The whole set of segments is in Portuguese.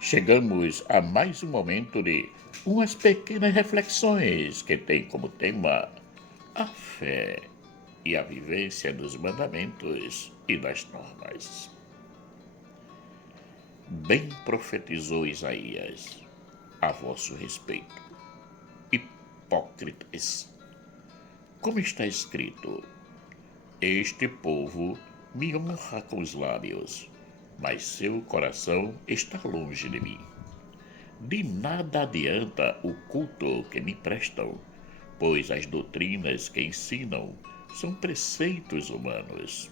Chegamos a mais um momento de umas pequenas reflexões que tem como tema a fé e a vivência dos mandamentos e das normas. Bem profetizou Isaías a vosso respeito, hipócritas. Como está escrito, este povo me honra com os lábios, mas seu coração está longe de mim. De nada adianta o culto que me prestam, pois as doutrinas que ensinam são preceitos humanos.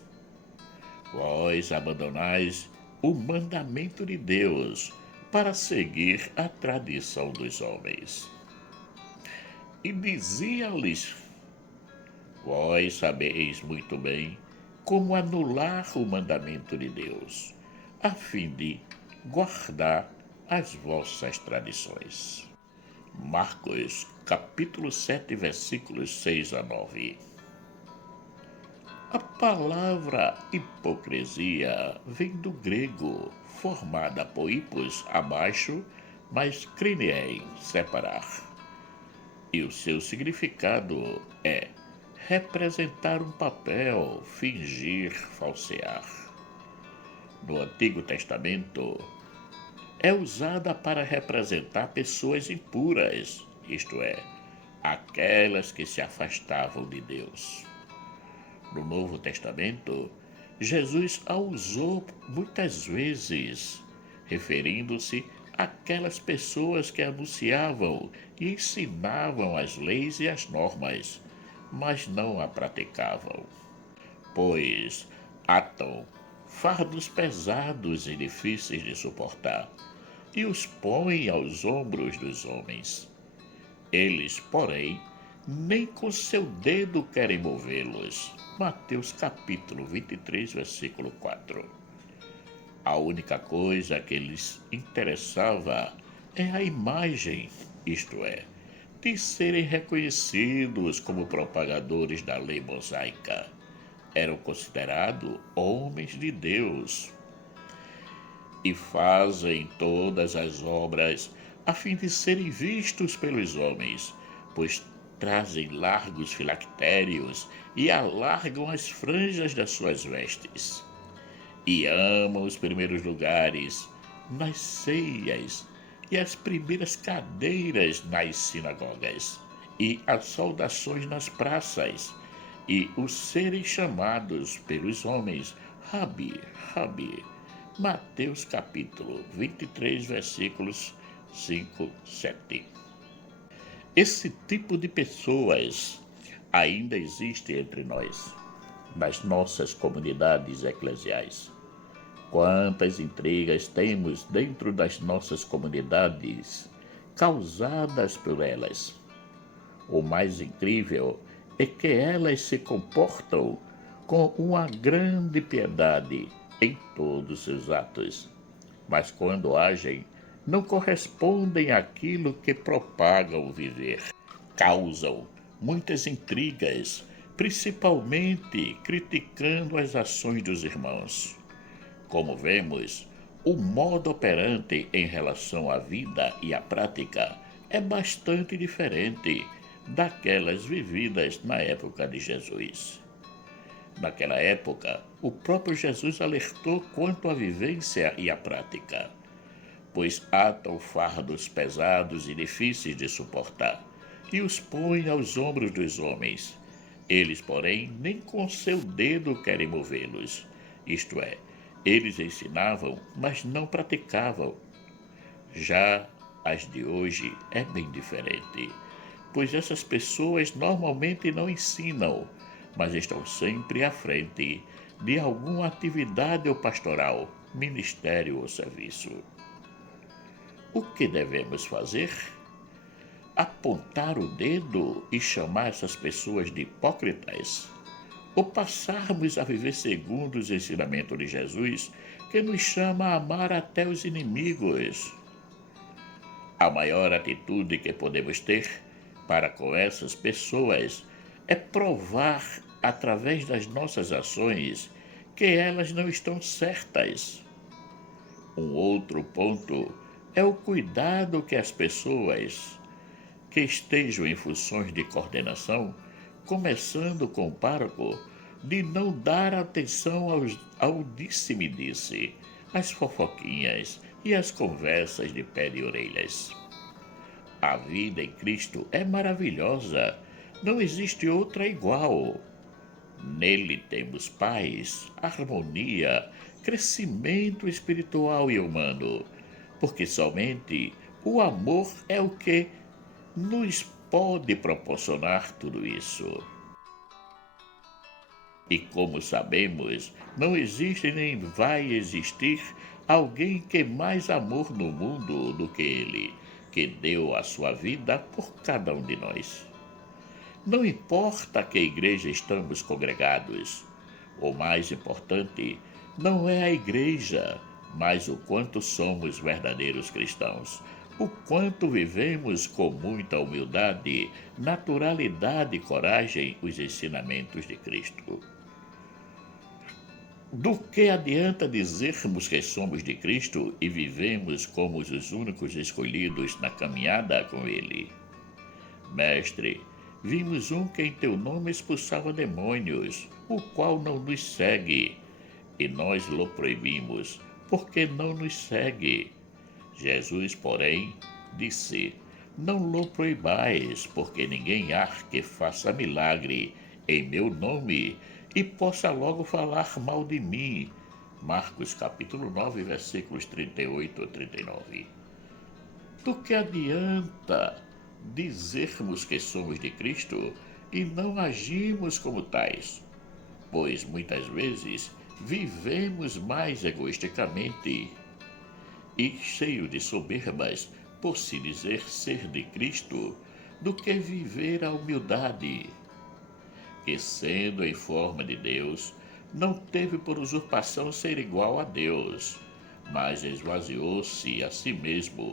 Vós abandonais o mandamento de Deus para seguir a tradição dos homens. E dizia-lhes: vós sabeis muito bem como anular o mandamento de Deus, a fim de guardar as vossas tradições. Marcos, capítulo 7, versículos 6 a 9. A palavra hipocrisia vem do grego, formada por hipos, abaixo, mais krinein, separar. E o seu significado é representar um papel, fingir, falsear. No Antigo Testamento, é usada para representar pessoas impuras, isto é, aquelas que se afastavam de Deus. No Novo Testamento, Jesus a usou muitas vezes, referindo-se àquelas pessoas que anunciavam e ensinavam as leis e as normas, mas não a praticavam, pois atam fardos pesados e difíceis de suportar e os põem aos ombros dos homens. Eles, porém, nem com seu dedo querem movê-los. Mateus capítulo 23, versículo 4. A única coisa que lhes interessava é a imagem, isto é, de serem reconhecidos como propagadores da lei mosaica. Eram considerados homens de Deus e fazem todas as obras a fim de serem vistos pelos homens, pois trazem largos filactérios e alargam as franjas das suas vestes. E amam os primeiros lugares nas ceias e as primeiras cadeiras nas sinagogas, e as saudações nas praças, e os serem chamados pelos homens Rabi, Rabi. Mateus capítulo 23, versículos 5, 7. Esse tipo de pessoas ainda existe entre nós, nas nossas comunidades eclesiais. Quantas intrigas temos dentro das nossas comunidades, causadas por elas. O mais incrível é que elas se comportam com uma grande piedade em todos seus atos, mas quando agem, não correspondem àquilo que propagam viver. Causam muitas intrigas, principalmente criticando as ações dos irmãos. Como vemos, o modo operante em relação à vida e à prática é bastante diferente daquelas vividas na época de Jesus. Naquela época, o próprio Jesus alertou quanto à vivência e à prática, pois atam fardos pesados e difíceis de suportar, e os põem aos ombros dos homens. Eles, porém, nem com seu dedo querem movê-los, isto é, eles ensinavam, mas não praticavam. Já as de hoje é bem diferente, pois essas pessoas normalmente não ensinam, mas estão sempre à frente de alguma atividade ou pastoral, ministério ou serviço. O que devemos fazer? Apontar o dedo e chamar essas pessoas de hipócritas? Ou passarmos a viver segundo os ensinamentos de Jesus, que nos chama a amar até os inimigos? A maior atitude que podemos ter para com essas pessoas é provar, através das nossas ações, que elas não estão certas. Um outro ponto é o cuidado que as pessoas que estejam em funções de coordenação, começando com o pároco, de não dar atenção ao disse-me-disse, às fofoquinhas e às conversas de pé de orelhas. A vida em Cristo é maravilhosa, não existe outra igual. Nele temos paz, harmonia, crescimento espiritual e humano, porque somente o amor é o que nos pode proporcionar tudo isso. E como sabemos, não existe nem vai existir alguém que mais amor no mundo do que ele, que deu a sua vida por cada um de nós. Não importa que igreja estamos congregados, o mais importante não é a igreja, mas o quanto somos verdadeiros cristãos, o quanto vivemos com muita humildade, naturalidade e coragem os ensinamentos de Cristo. Do que adianta dizermos que somos de Cristo e vivemos como os únicos escolhidos na caminhada com Ele? Mestre, vimos um que em teu nome expulsava demônios, o qual não nos segue, e nós lhe proibimos, porque não nos segue. Jesus, porém, disse: não lhe proibais, porque ninguém há que faça milagre em meu nome e possa logo falar mal de mim. Marcos capítulo 9, versículos 38 a 39. Do que adianta dizermos que somos de Cristo e não agimos como tais? Pois muitas vezes vivemos mais egoisticamente e cheio de soberbas por se dizer ser de Cristo do que viver a humildade, que sendo em forma de Deus, não teve por usurpação ser igual a Deus, mas esvaziou-se a si mesmo,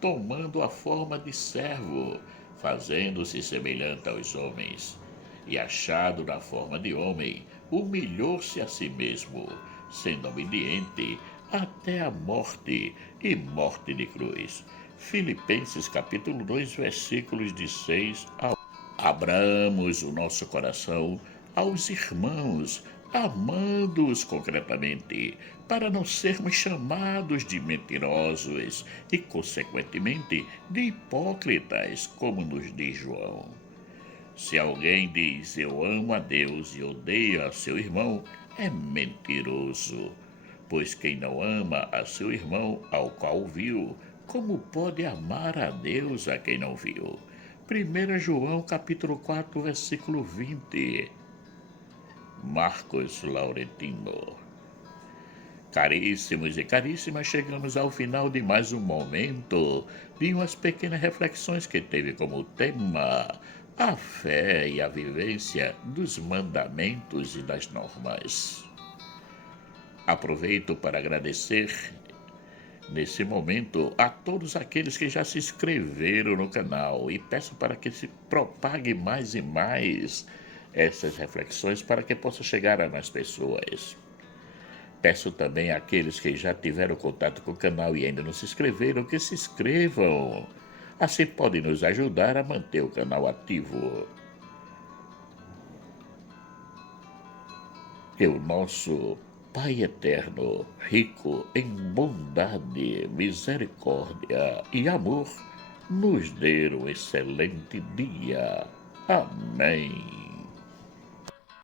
tomando a forma de servo, fazendo-se semelhante aos homens, e achado na forma de homem, humilhou-se a si mesmo, sendo obediente até a morte e morte de cruz. Filipenses capítulo 2, versículos de 6 a 8. Abramos o nosso coração aos irmãos, amando-os concretamente, para não sermos chamados de mentirosos e, consequentemente, de hipócritas, como nos diz João. Se alguém diz eu amo a Deus e odeia a seu irmão, é mentiroso. Pois quem não ama a seu irmão, ao qual viu, como pode amar a Deus a quem não viu? 1 João capítulo 4, versículo 20. Marcos Laurentino. Caríssimos e caríssimas, chegamos ao final de mais um momento de umas pequenas reflexões que teve como tema a fé e a vivência dos mandamentos e das normas. Aproveito para agradecer nesse momento a todos aqueles que já se inscreveram no canal e peço para que se propague mais e mais essas reflexões para que possa chegar a mais pessoas. Peço também àqueles que já tiveram contato com o canal e ainda não se inscreveram que se inscrevam. Assim podem nos ajudar a manter o canal ativo. Que o nosso Pai eterno, rico em bondade, misericórdia e amor, nos dê um excelente dia. Amém.